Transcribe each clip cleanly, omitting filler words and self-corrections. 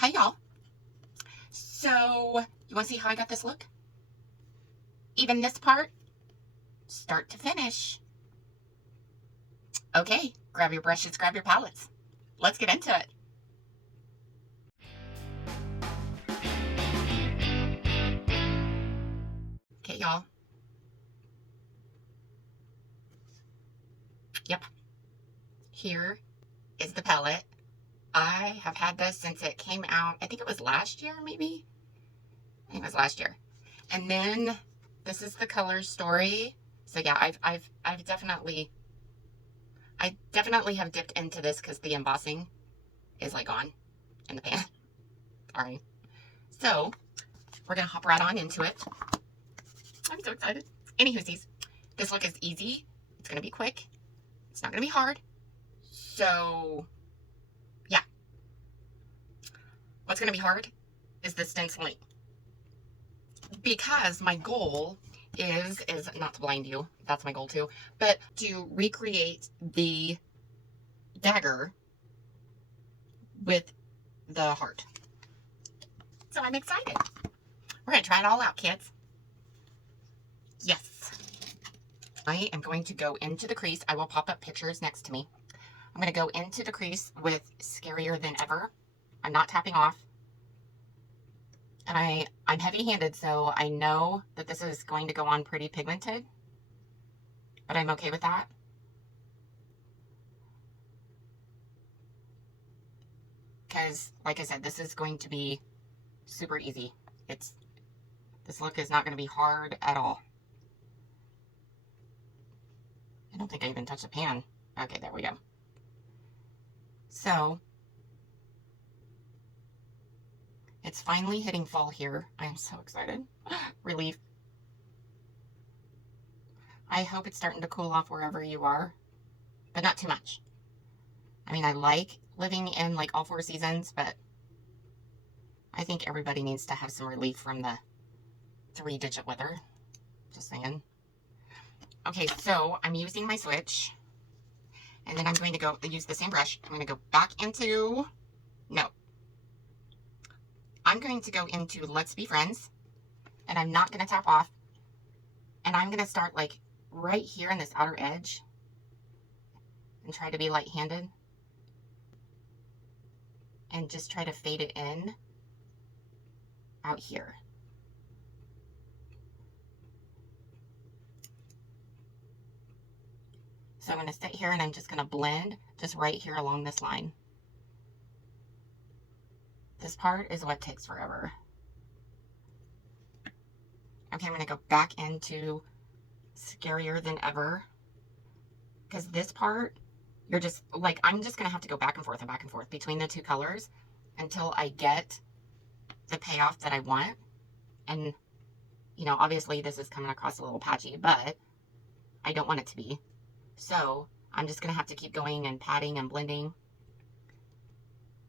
Hi y'all. So, you want to see how I got this look? Even this part, start to finish. Okay, grab your brushes, grab your palettes. Let's get into it. Okay, y'all. Yep. Here is the palette. I have had this since it came out. I think it was last year, maybe? I think it was last year. And then this is the color story. So yeah, I definitely have dipped into this because the embossing is like on in the pan. Sorry. So we're gonna hop right on into it. I'm so excited. Anywhoosies, this look is easy. It's gonna be quick. It's not gonna be hard. So yeah. What's gonna be hard is the stenciling. Because my goal is not to blind you. That's my goal too. But to recreate the dagger with the heart. So I'm excited. We're going to try it all out, kids. Yes. I am going to go into the crease. I will pop up pictures next to me. I'm going to go into the crease with Scarier Than Ever. I'm not tapping off. And I'm heavy-handed, so I know that this is going to go on pretty pigmented. But I'm okay with that. Because, like I said, this is going to be super easy. This look is not going to be hard at all. I don't think I even touched the pan. Okay, there we go. So, it's finally hitting fall here. I am so excited. Relief. I hope it's starting to cool off wherever you are, but not too much. I mean, I like living in like all 4 seasons, but I think everybody needs to have some relief from the 3-digit weather. Just saying. Okay, so I'm using my switch, and then I'm going to go use the same brush. I'm going to go back into, I'm going to go into Let's Be Friends, and I'm not going to tap off, and I'm going to start like right here on this outer edge and try to be light-handed and just try to fade it in out here. So I'm going to sit here and I'm just going to blend just right here along this line. This part is what takes forever. Okay, I'm going to go back into Scarier Than Ever. Because this part, you're just, like, I'm just going to have to go back and forth between the 2 colors until I get the payoff that I want. And, you know, obviously this is coming across a little patchy, but I don't want it to be. So I'm just going to have to keep going and patting and blending.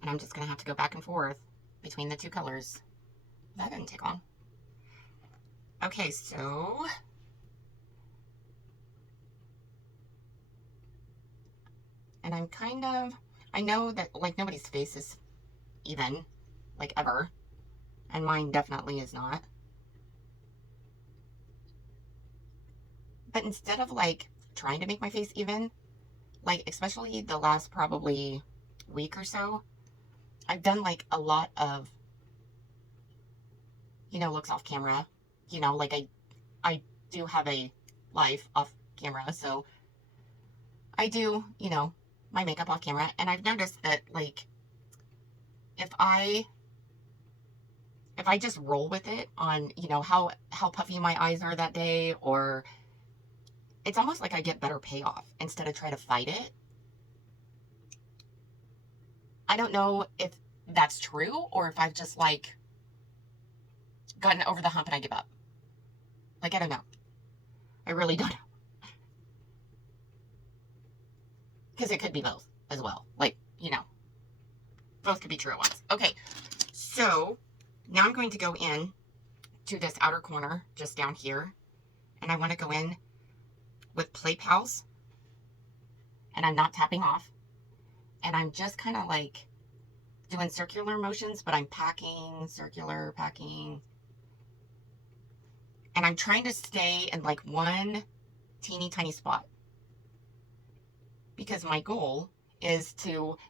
And I'm just going to have to go back and forth between the 2 colors. That didn't take long. Okay, so and I'm kind of, I know that like nobody's face is even, like ever. And mine definitely is not. But instead of like trying to make my face even, like especially the last probably week or so, I've done like a lot of, you know, looks off camera. You know, like I do have a life off camera, so I do, you know, my makeup off camera. And I've noticed that like if I just roll with it on, you know, how puffy my eyes are that day, or it's almost like I get better payoff instead of try to fight it. I don't know if that's true or if I've just like gotten over the hump and I give up. Like, I don't know. I really don't know. Because it could be both as well. Like, you know, both could be true at once. Okay, so now I'm going to go in to this outer corner just down here. And I want to go in with Play Pals. And I'm not tapping off. And I'm just kind of like doing circular motions, but I'm packing, circular, packing. And I'm trying to stay in like one teeny tiny spot. Because my goal is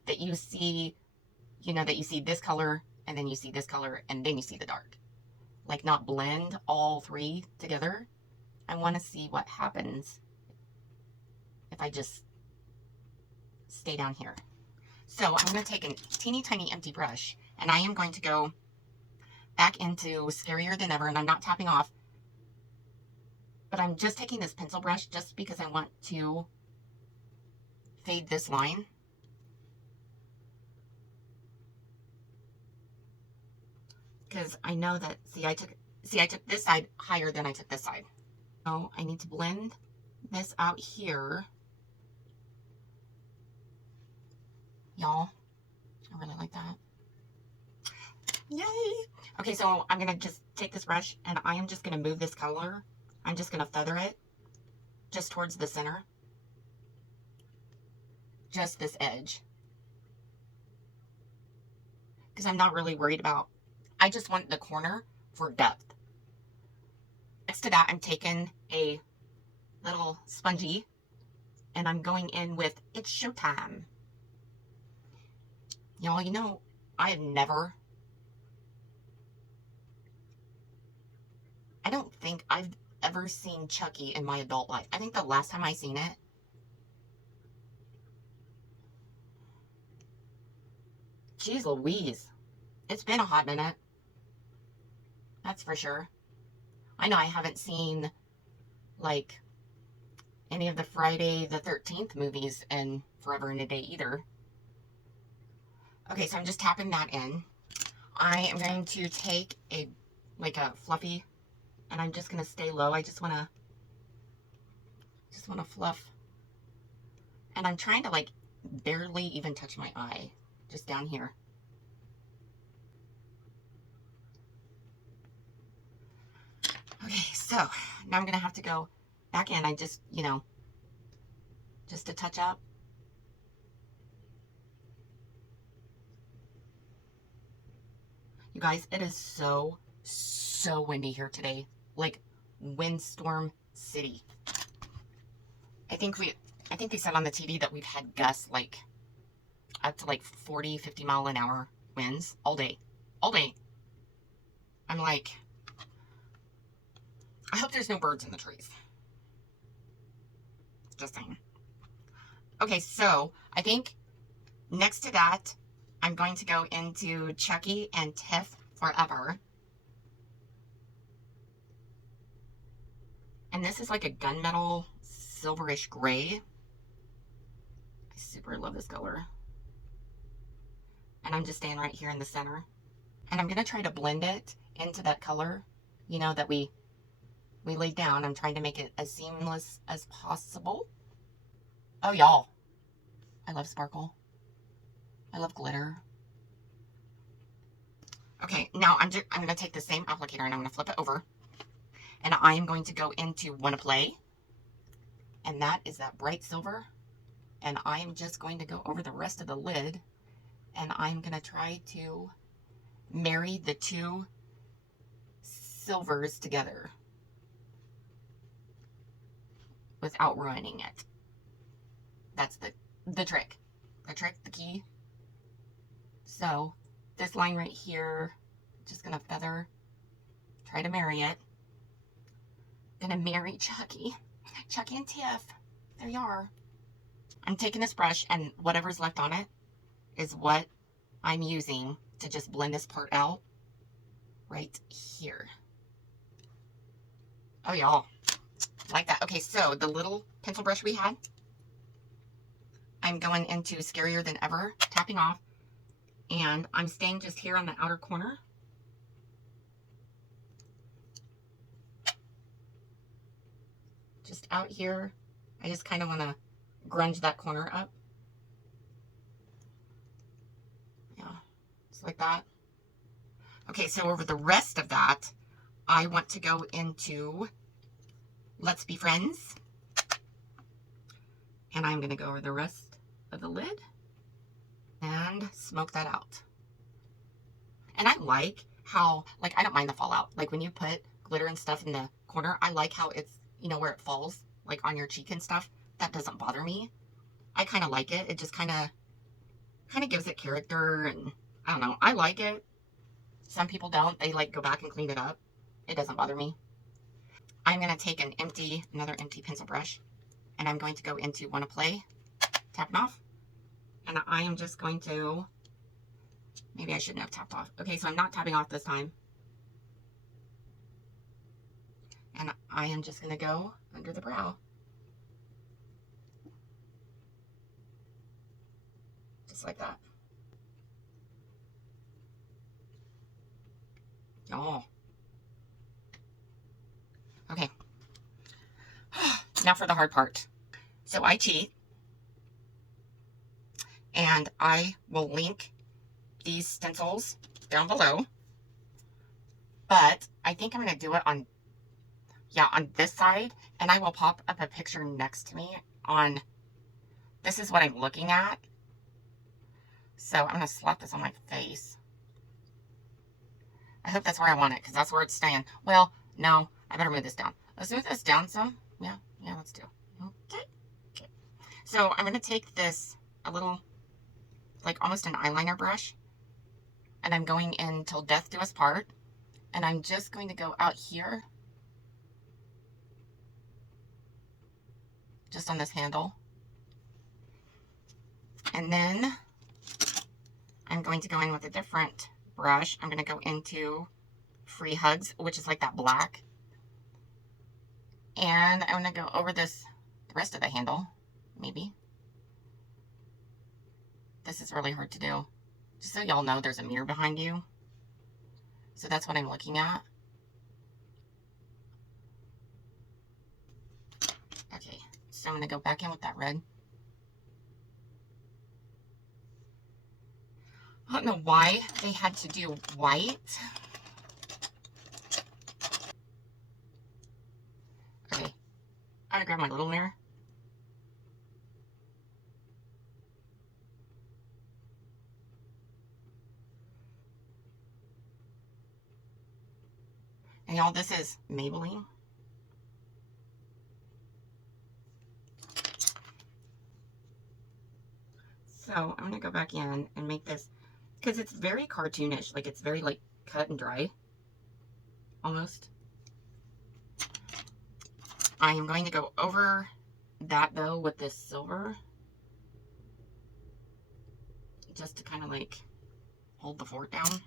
that you see, that you see this color, and then you see this color, and then you see the dark. Like not blend all three together. I want to see what happens if I just stay down here. So I'm going to take a teeny tiny empty brush, and I am going to go back into Scarier Than Ever, and I'm not tapping off, but I'm just taking this pencil brush just because I want to fade this line. Because I know that, I took this side higher than I took this side. So I need to blend this out here. Y'all, I really like that. Yay! Okay, so I'm going to just take this brush, and I am just going to move this color. I'm just going to feather it just towards the center. Just this edge. Because I'm not really worried about, I just want the corner for depth. Next to that, I'm taking a little spongy, and I'm going in with It's Showtime. Y'all, I don't think I've ever seen Chucky in my adult life. I think the last time I seen it, geez Louise, it's been a hot minute. That's for sure. I know I haven't seen, like, any of the Friday the 13th movies in forever and a day either. Okay, so I'm just tapping that in. I am going to take a fluffy, and I'm just going to stay low. I just want to fluff. And I'm trying to, like, barely even touch my eye. Just down here. Okay, so now I'm going to have to go back in. I just, just to touch up. You guys, it is so windy here today. Like, windstorm city. I think they said on the TV that we've had gusts, like, up to, like, 40, 50 mile an hour winds all day. All day. I'm like, I hope there's no birds in the trees. Just saying. Okay, so I think next to that, I'm going to go into Chucky and Tiff Forever. And this is like a gunmetal silverish gray. I super love this color. And I'm just staying right here in the center. And I'm going to try to blend it into that color, that we laid down. I'm trying to make it as seamless as possible. Oh, y'all. I love sparkle. I love glitter. Okay, now I'm going to take the same applicator and I'm going to flip it over. And I am going to go into Wanna Play. And that is that bright silver. And I am just going to go over the rest of the lid. And I'm going to try to marry the two silvers together without ruining it. That's the trick. The key. So this line right here, just gonna feather, try to marry it. Gonna marry Chucky and Tiff. There you are. I'm taking this brush, and whatever's left on it is what I'm using to just blend this part out right here. Oh, y'all, like that. Okay, so the little pencil brush we had, I'm going into Scarier Than Ever, tapping off, and I'm staying just here on the outer corner. Just out here. I just kind of want to grunge that corner up. Yeah, just like that. Okay, so over the rest of that, I want to go into Let's Be Friends. And I'm going to go over the rest of the lid and smoke that out. And I like how, like, I don't mind the fallout. Like, when you put glitter and stuff in the corner, I like how it's, you know, where it falls, like, on your cheek and stuff. That doesn't bother me. I kind of like it. It just kind of gives it character, and I don't know. I like it. Some people don't. They, like, go back and clean it up. It doesn't bother me. I'm going to take another empty pencil brush, and I'm going to go into Wanna Play, tapping off, and I am just going to, maybe I shouldn't have tapped off. Okay, so I'm not tapping off this time. And I am just going to go under the brow. Just like that. Oh. Okay. Now for the hard part. So I cheat. And I will link these stencils down below. But I think I'm going to do it on this side. And I will pop up a picture next to me on, this is what I'm looking at. So I'm going to slap this on my face. I hope that's where I want it, because that's where it's staying. Well, no, I better move this down. Let's move this down some. Yeah, let's do. Okay. So I'm going to take this, a little, like almost an eyeliner brush, and I'm going in till death do us part, and I'm just going to go out here, just on this handle, and then I'm going to go in with a different brush. I'm going to go into Free Hugs, which is like that black, and I'm going to go over the rest of the handle, maybe. This is really hard to do. Just so y'all know, there's a mirror behind you. So that's what I'm looking at. Okay, so I'm going to go back in with that red. I don't know why they had to do white. Okay, I'm going to grab my little mirror. And y'all, this is Maybelline. So I'm going to go back in and make this, because it's very cartoonish. Like, it's very, like, cut and dry. Almost. I am going to go over that, though, with this silver. Just to kind of, like, hold the fort down.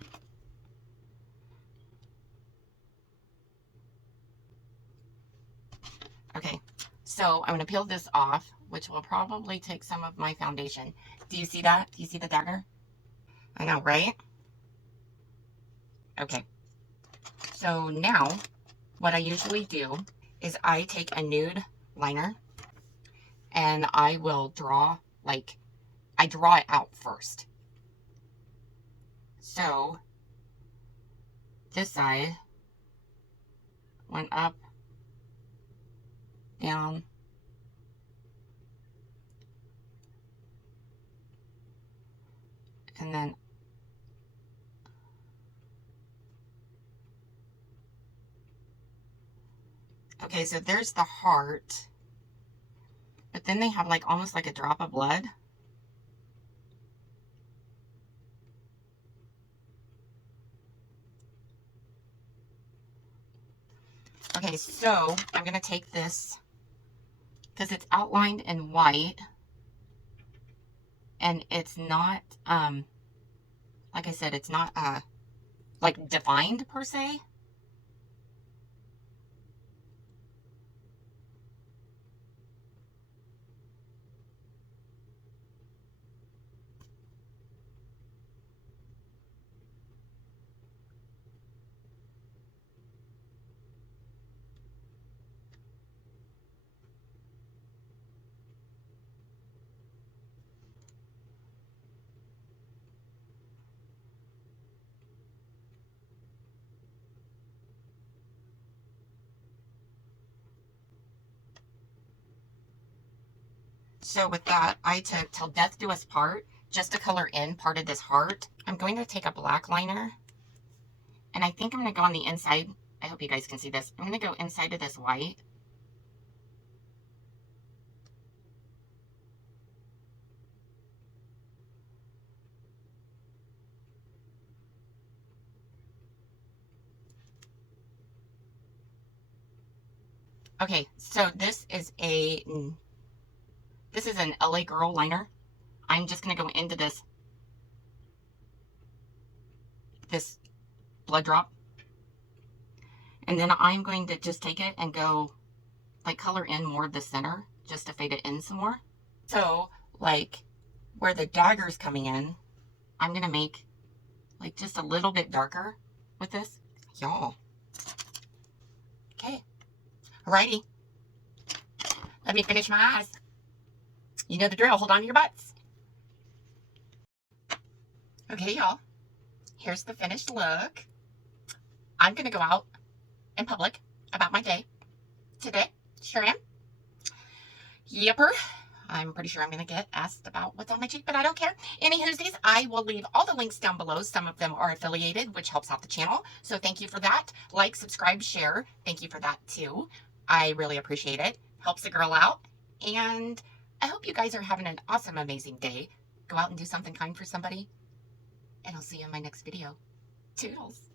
Okay, so I'm going to peel this off, which will probably take some of my foundation. Do you see that? Do you see the dagger? I know, right? Okay. So now, what I usually do is I take a nude liner, and I will draw, like, I draw it out first. So, this side went up, down, and then okay, so there's the heart, but then they have like almost like a drop of blood. Okay, so I'm going to take this, because it's outlined in white, and it's not, like I said, it's not, like, defined, per se. So with that, I took Till Death Do Us Part, just to color in part of this heart. I'm going to take a black liner, And I think I'm going to go on the inside. I hope you guys can see this. I'm going to go inside of this white. Okay, so this is an LA Girl liner. I'm just going to go into this blood drop. And then I'm going to just take it and go like color in more of the center just to fade it in some more. So like where the dagger's coming in, I'm going to make like just a little bit darker with this. Y'all. Okay. Alrighty. Let me finish my eyes. You know the drill. Hold on to your butts. Okay, y'all. Here's the finished look. I'm going to go out in public about my day today. Sure am. Yepper. I'm pretty sure I'm going to get asked about what's on my cheek, but I don't care. Anywhoosies, I will leave all the links down below. Some of them are affiliated, which helps out the channel. So thank you for that. Like, subscribe, share. Thank you for that too. I really appreciate it. Helps the girl out. And I hope you guys are having an awesome, amazing day. Go out and do something kind for somebody. And I'll see you in my next video. Toodles.